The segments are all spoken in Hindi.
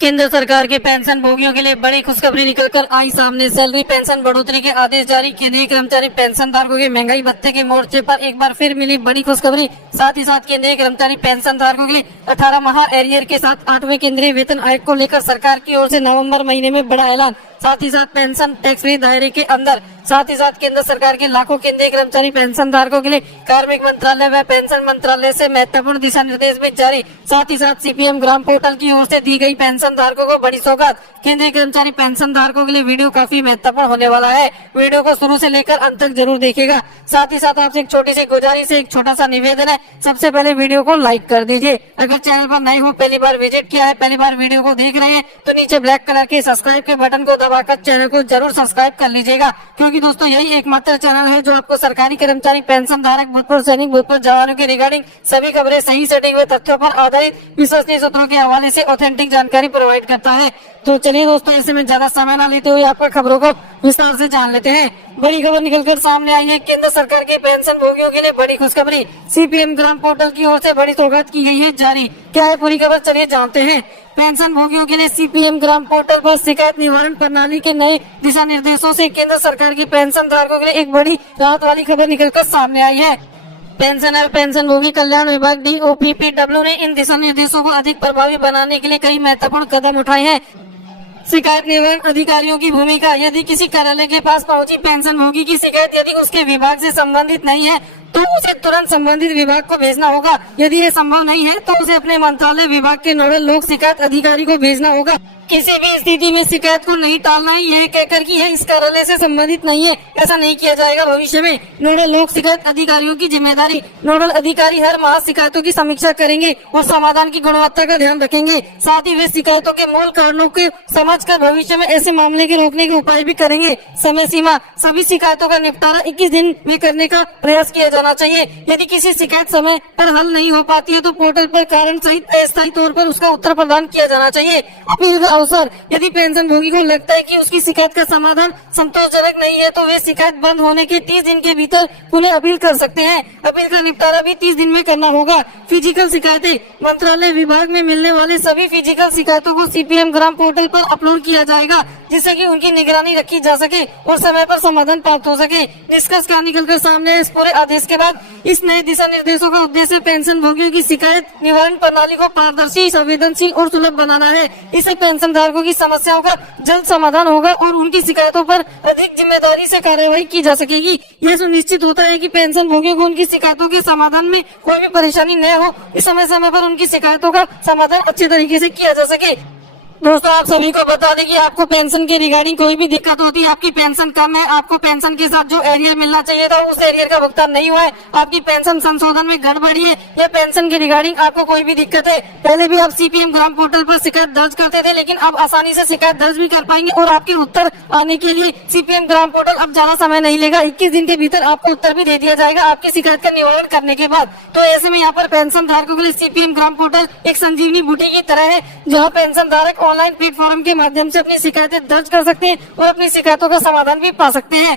केंद्र सरकार के पेंशन भोगियों के लिए बड़ी खुशखबरी निकलकर आई सामने। सैलरी पेंशन बढ़ोतरी के आदेश जारी। केंद्रीय कर्मचारी पेंशन धारकों के महंगाई भत्ते के मोर्चे पर एक बार फिर मिली बड़ी खुशखबरी। साथ ही साथ केंद्रीय कर्मचारी पेंशन धारकों के लिए 18 माह एरियर के साथ 8वें केंद्रीय वेतन आयोग को लेकर सरकार की ओर से नवंबर महीने में बड़ा ऐलान। साथ ही साथ पेंशन टैक्स फ्री दायरे के अंदर साथ ही साथ केंद्र सरकार के लाखों केंद्रीय कर्मचारी पेंशन धारकों के लिए कार्मिक मंत्रालय व पेंशन मंत्रालय से महत्वपूर्ण दिशा निर्देश भी जारी। साथ ही साथ सीपीएम ग्राम पोर्टल की ओर से दी गई पेंशन धारकों को बड़ी सौगात। केंद्रीय कर्मचारी पेंशन धारकों के लिए वीडियो काफी महत्वपूर्ण होने वाला है। वीडियो को शुरू से लेकर अंत तक जरूर देखिएगा। साथ ही साथ आपसे एक छोटी सी गुजारिश है, एक छोटा सा निवेदन है, सबसे पहले वीडियो को लाइक कर दीजिए। अगर चैनल पर नए हो, पहली बार विजिट किया है, पहली बार वीडियो को देख रहे हैं तो नीचे ब्लैक कलर के सब्सक्राइब के बटन को दबाकर चैनल को जरूर सब्सक्राइब कर लीजिएगा, क्योंकि दोस्तों यही एकमात्र चैनल है जो आपको सरकारी कर्मचारी पेंशन धारक भूतपूर्व सैनिक भूतपूर्व जवानों के रिगार्डिंग सभी खबरें सही सटीक व तथ्यों पर आधारित विश्वसनीय सूत्रों के हवाले से ऑथेंटिक जानकारी प्रोवाइड करता है। तो चलिए दोस्तों, ऐसे में ज्यादा समय न लेते हुए आपको खबरों को विस्तार से जान लेते हैं। बड़ी खबर निकलकर सामने आई है। केंद्र सरकार की पेंशन भोगियों के लिए बड़ी खुशखबरी। सीपीएम ग्राम पोर्टल की ओर से बड़ी सौगात की गई है जारी। क्या है पूरी खबर, चलिए जानते हैं। पेंशन भोगियों के लिए सीपीएम ग्राम पोर्टल पर शिकायत निवारण प्रणाली के नए दिशा निर्देशों से केंद्र सरकार की पेंशन धारकों के लिए एक बड़ी राहत वाली खबर निकलकर सामने आई है। पेंशन और पेंशन भोगी कल्याण विभाग DOPPW ने इन दिशा निर्देशों को अधिक प्रभावी बनाने के लिए कई महत्वपूर्ण कदम उठाए हैं। शिकायत निवारण अधिकारियों की भूमिका। यदि किसी कार्यालय के पास पहुंची पेंशन भोगी की शिकायत यदि उसके विभाग से संबंधित नहीं है तो उसे तुरंत संबंधित विभाग को भेजना होगा। यदि ये संभव नहीं है तो उसे अपने मंत्रालय विभाग के नोडल लोक शिकायत अधिकारी को भेजना होगा। किसी भी स्थिति में शिकायत को नहीं टालना है, यह कहकर कि यह इस कार्यालय से संबंधित नहीं है, ऐसा नहीं किया जाएगा भविष्य में। नोडल लोक शिकायत अधिकारियों की जिम्मेदारी। नोडल अधिकारी हर माह शिकायतों की समीक्षा करेंगे और समाधान की गुणवत्ता का ध्यान रखेंगे। साथ ही वे शिकायतों के मूल कारणों को समझकर भविष्य में ऐसे मामले के रोकने के उपाय भी करेंगे। समय सीमा। सभी शिकायतों का निपटारा 21 दिन में करने का प्रयास किया जाना चाहिए। यदि किसी शिकायत समय पर हल नहीं हो पाती है तो पोर्टल पर कारण सहित अस्थायी तौर पर उसका उत्तर प्रदान किया जाना चाहिए। अपील का अवसर। यदि पेंशन भोगी को लगता है कि उसकी शिकायत का समाधान संतोषजनक नहीं है तो वे शिकायत बंद होने के 30 दिन के भीतर पुनः अपील कर सकते हैं। अपील का निपटारा भी 30 दिन में करना होगा। फिजिकल शिकायतें। मंत्रालय विभाग में मिलने वाले सभी फिजिकल शिकायतों को सीपीएम ग्राम पोर्टल पर अपलोड किया जाएगा, जिससे कि उनकी निगरानी रखी जा सके और समय पर समाधान प्राप्त हो सके। निष्कर्ष क्या निकलकर सामने इस पूरे आदेश के बाद इस नए दिशा निर्देशों का उद्देश्य पेंशन भोगियों की शिकायत निवारण प्रणाली को पारदर्शी, संवेदनशील और सुलभ बनाना है। इससे पेंशन धारकों की समस्याओं का जल्द समाधान होगा और उनकी शिकायतों पर अधिक जिम्मेदारी से कार्यवाही की जा सकेगी। यह सुनिश्चित होता है कि पेंशन भोगियों को उनकी शिकायतों के समाधान में कोई भी परेशानी न हो। इस समय समय पर उनकी शिकायतों का समाधान अच्छे तरीके से किया जा सके। दोस्तों, आप सभी को बता दें कि आपको पेंशन के रिगार्डिंग कोई भी दिक्कत होती है, आपकी पेंशन कम है, आपको पेंशन के साथ जो एरियर मिलना चाहिए था उस एरियर का भुगतान नहीं हुआ है, आपकी पेंशन संशोधन में गड़बड़ी है या पेंशन के रिगार्डिंग आपको कोई भी दिक्कत है, पहले भी आप सीपीएम ग्राम पोर्टल पर शिकायत दर्ज करते थे, लेकिन अब आसानी से शिकायत दर्ज भी कर पाएंगे और आपके उत्तर आने के लिए सीपीएम ग्राम पोर्टल अब ज्यादा समय नहीं लेगा। 21 दिन के भीतर आपको उत्तर भी दे दिया जाएगा आपकी शिकायत का निवारण करने के बाद। तो ऐसे में यहाँ पर पेंशन धारकों के लिए सीपीएम ग्राम पोर्टल एक संजीवनी बूटी की तरह है, जहाँ पेंशन धारक ऑनलाइन प्लेटफॉर्म के माध्यम से अपनी शिकायतें दर्ज कर सकते हैं और अपनी शिकायतों का समाधान भी पा सकते हैं।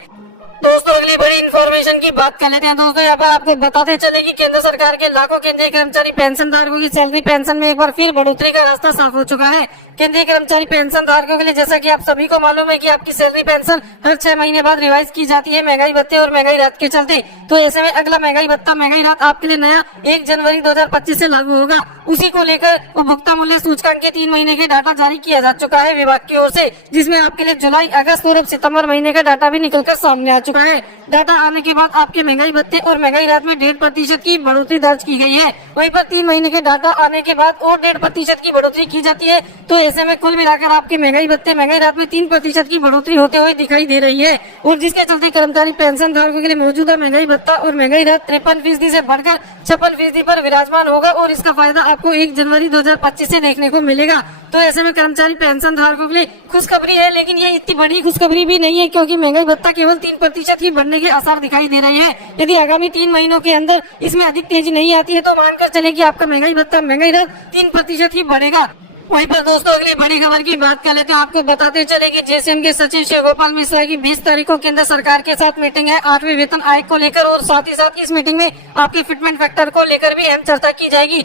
दोस्तों, अगली बड़ी इन्फॉर्मेशन की बात कर लेते हैं। दोस्तों, यहाँ पर आपको बताते चले कि केंद्र सरकार के लाखों केंद्रीय कर्मचारी पेंशन धारकों की सैलरी पेंशन में एक बार फिर बढ़ोतरी का रास्ता साफ हो चुका है। केंद्रीय कर्मचारी पेंशन धारकों के लिए जैसा कि आप सभी को मालूम है कि आपकी सैलरी पेंशन हर 6 महीने बाद रिवाइज की जाती है महंगाई भत्ते और महंगाई राहत के चलते। तो ऐसे में अगला महंगाई भत्ता महंगाई राहत आपके लिए नया 1 जनवरी 2025 से लागू होगा। उसी को लेकर उपभोक्ता मूल्य सूचकांक के 3 महीने के डाटा जारी किया जा चुका है विभाग की ओर से, जिसमें आपके लिए जुलाई, अगस्त और अब सितंबर महीने का डाटा भी निकलकर सामने आ चुका है। डाटा आने के बाद आपके महंगाई भत्ते और महंगाई राहत में 1.5% की बढ़ोतरी दर्ज की गई है। वहीं पर 3 महीने के डाटा आने के बाद और 1.5% की बढ़ोतरी की जाती है। तो ऐसे में कुल मिलाकर आपके महंगाई भत्ते महंगाई राहत में 3% की बढ़ोतरी होते हुए दिखाई दे रही है, और जिसके चलते कर्मचारी पेंशन धारकों के लिए मौजूदा महंगाई भत्ता और महंगाई राहत 53% से बढ़कर 56% पर विराजमान होगा और इसका फायदा आपको 1 जनवरी 2025 से देखने को मिलेगा। तो ऐसे में कर्मचारी पेंशन धारकों के लिए खुशखबरी है, लेकिन ये इतनी बड़ी खुशखबरी भी नहीं है, क्योंकि महंगाई भत्ता केवल 3% ही बढ़ने के आसार दिखाई दे रहे हैं। यदि आगामी 3 महीनों के अंदर इसमें अधिक तेजी नहीं आती है तो मानकर चले कि आपका महंगाई भत्ता महंगाई राहत 3% ही बढ़ेगा। वहीं पर दोस्तों, अगली बड़ी खबर की बात कर लेते हैं। आपको बताते चले कि जेसीएम के सचिव शिव गोपाल मिश्रा की 20 तारीख को केंद्र सरकार के साथ मीटिंग है 8वें वेतन आयोग को लेकर, और साथ ही साथ इस मीटिंग में आपके फिटमेंट फैक्टर को लेकर भी अहम चर्चा की जाएगी।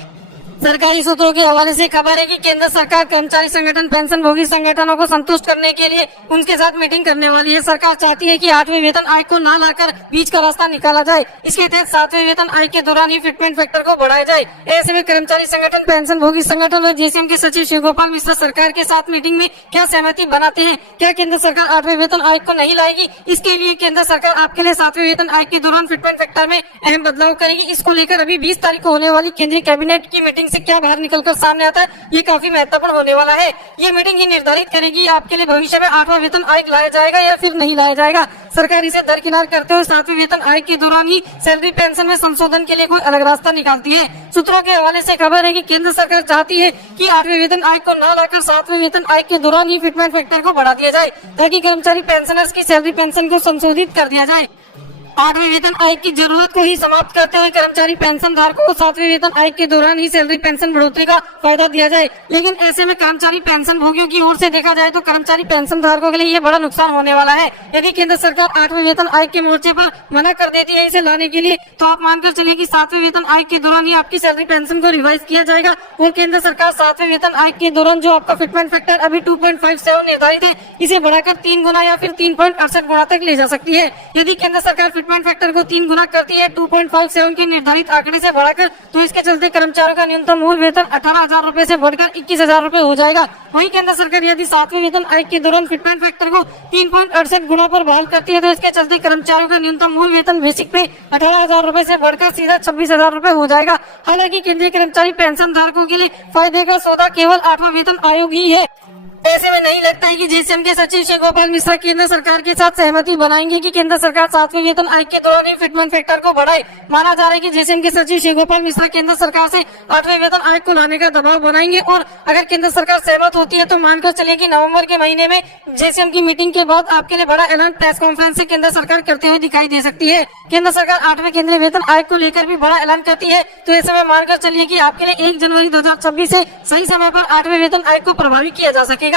सरकारी सूत्रों के हवाले से खबर है कि केंद्र सरकार कर्मचारी संगठन पेंशन भोगी संगठनों को संतुष्ट करने के लिए उनके साथ मीटिंग करने वाली है। सरकार चाहती है कि 8वें वेतन आयोग को न लाकर बीच का रास्ता निकाला जाए। इसके तहत 7वें वेतन आयोग के दौरान ही फिटमेंट फैक्टर को बढ़ाया जाए। ऐसे में कर्मचारी संगठन पेंशन भोगी संगठन और जेसीएम के सचिव शिव गोपाल मिश्रा सरकार के साथ मीटिंग में क्या सहमति बनाते हैं? क्या केंद्र सरकार 8वें वेतन आयोग को नहीं लाएगी? इसके लिए केंद्र सरकार आपके लिए 7वें वेतन आयोग के दौरान फिटमेंट फैक्टर में अहम बदलाव करेगी। इसको लेकर अभी 20 तारीख को होने वाली केंद्रीय कैबिनेट की मीटिंग से क्या बाहर निकलकर सामने आता है, ये काफी महत्वपूर्ण होने वाला है। ये मीटिंग ही निर्धारित करेगी आपके लिए भविष्य में 8वां वेतन आयोग लाया जाएगा या फिर नहीं लाया जाएगा। सरकार इसे दरकिनार करते हुए 7वें वेतन आयोग के दौरान ही सैलरी पेंशन में संशोधन के लिए कोई अलग रास्ता निकालती है। सूत्रों के हवाले से खबर है कि केंद्र सरकार चाहती है कि 8वें वेतन आयोग को न लाकर 7वें वेतन आयोग के दौरान ही फिटमेंट फैक्टर को बढ़ा दिया जाए, ताकि कर्मचारी पेंशनर्स की सैलरी पेंशन को संशोधित कर दिया जाए। 8वें वेतन आयोग की जरूरत को ही समाप्त करते हुए कर्मचारी पेंशन धारकों को 7वें वेतन आयोग के दौरान ही सैलरी पेंशन बढ़ोतरी का फायदा दिया जाए। लेकिन ऐसे में कर्मचारी पेंशन भोगियों की ओर से देखा जाए तो कर्मचारी पेंशन धारकों के लिए ये बड़ा नुकसान होने वाला है। यदि केंद्र सरकार 8वें वेतन आयोग के मोर्चे पर मना कर देती है इसे लाने के लिए, तो आप मानकर चलिए कि 7वें वेतन आयोग के दौरान ही आपकी सैलरी पेंशन को रिवाइज किया जाएगा और केंद्र सरकार 7वें वेतन आयोग के दौरान जो आपका फिटमेंट फैक्टर अभी 2.57 निर्धारित है, इसे बढ़ाकर 3 गुना या फिर 3.68 गुना तक ले जा सकती है। यदि केंद्र सरकार फिटमेंट फैक्टर को 3 गुना करती है 2.57 के निर्धारित आंकड़े से बढ़ाकर, तो इसके चलते कर्मचारियों का न्यूनतम मूल वेतन 18,000 रूपए से बढ़कर 21,000 रूपए हो जाएगा। वहीं केंद्र सरकार यदि 7वें वेतन आयोग के दौरान फिटमेंट फैक्टर को 3.68 गुना पर बहाल करती है, तो इसके चलते कर्मचारियों का न्यूनतम मूल वेतन बेसिक पे 18,000 रूपए से बढ़कर सीधा 26,000 रूपए हो जाएगा। हालांकि केंद्रीय कर्मचारी पेंशन धारकों के लिए फायदे का सौदा केवल 8वां वेतन आयोग ही है। ऐसे में नहीं लगता है कि जेसीएम के सचिव शिव गोपाल मिश्रा केंद्र सरकार के साथ सहमति बनाएंगे कि केंद्र सरकार 7वें वेतन आयोग के दौरान ही फिटमेंट फैक्टर को बढ़ाए। माना जा रहा है कि जेसीएम के सचिव शिव गोपाल मिश्रा केंद्र सरकार से 8वें वेतन आयोग को लाने का दबाव बनाएंगे और अगर केंद्र सरकार सहमत होती है तो मानकर चलिए कि नवंबर के महीने में जेसीएम की मीटिंग के बाद आपके लिए बड़ा ऐलान प्रेस कॉन्फ्रेंस से केंद्र सरकार करते हुए दिखाई दे सकती है। केंद्र सरकार 8वें केंद्रीय वेतन आयोग को लेकर भी बड़ा ऐलान करती है, तो ऐसे में मानकर चलिए कि आपके लिए 1 जनवरी 2026 से सही समय पर 8वें वेतन आयोग को प्रभावी किया जा सकेगा।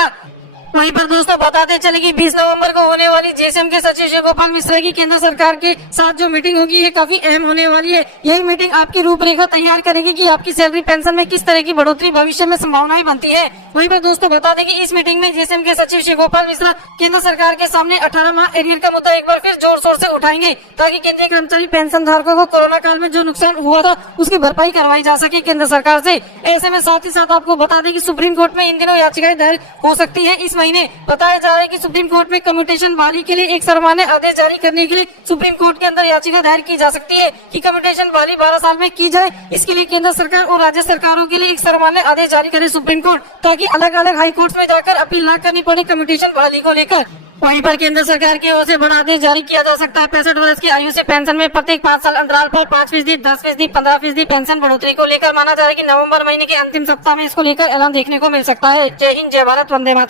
वहीं पर दोस्तों बताते चले कि 20 नवंबर को होने वाली जेसीएम के सचिव शिव गोपाल मिश्रा की केंद्र सरकार के साथ जो मीटिंग होगी ये काफी अहम होने वाली है। यही मीटिंग आपकी रूपरेखा तैयार करेगी कि आपकी सैलरी पेंशन में किस तरह की बढ़ोतरी भविष्य में संभावनाएं बनती है। वहीं पर दोस्तों बता दें कि इस मीटिंग में जेसीएम के सचिव शिव गोपाल मिश्रा केंद्र सरकार के सामने 18 माह एरियर का मुद्दा एक बार फिर जोर शोर से उठाएंगे, ताकि केंद्रीय कर्मचारी पेंशन धारकों को कोरोना काल में जो नुकसान हुआ था उसकी भरपाई करवाई जा सके केंद्र सरकार से। ऐसे में साथ ही साथ आपको बता दें कि सुप्रीम कोर्ट में इन दिनों याचिकाएं दायर हो सकती है। इस महीने बताया जा रहा है कि सुप्रीम कोर्ट में कम्यूटेशन बहाली के लिए एक सर्वमान्य आदेश जारी करने के लिए सुप्रीम कोर्ट के अंदर याचिका दायर की जा सकती है कि कम्यूटेशन बहाली 12 साल में की जाए। इसके लिए केंद्र सरकार और राज्य सरकारों के लिए एक सर्वमान्य आदेश जारी करे सुप्रीम कोर्ट, ताकि अलग अलग हाई कोर्ट में जाकर अपील न करनी पड़े कम्यूटेशन बहाली को लेकर। वहीं पर केंद्र सरकार की ओर से बड़ा आदेश जारी किया जा सकता है। 65 वर्ष की आयु से पेंशन में प्रत्येक 5 साल अंतराल पर 5%, 10%, 15% पेंशन बढ़ोतरी को लेकर माना जा रहा है कि नवंबर महीने के अंतिम सप्ताह में इसको लेकर ऐलान देखने को मिल सकता है। जय हिंद, जय भारत, वंदे मातरम।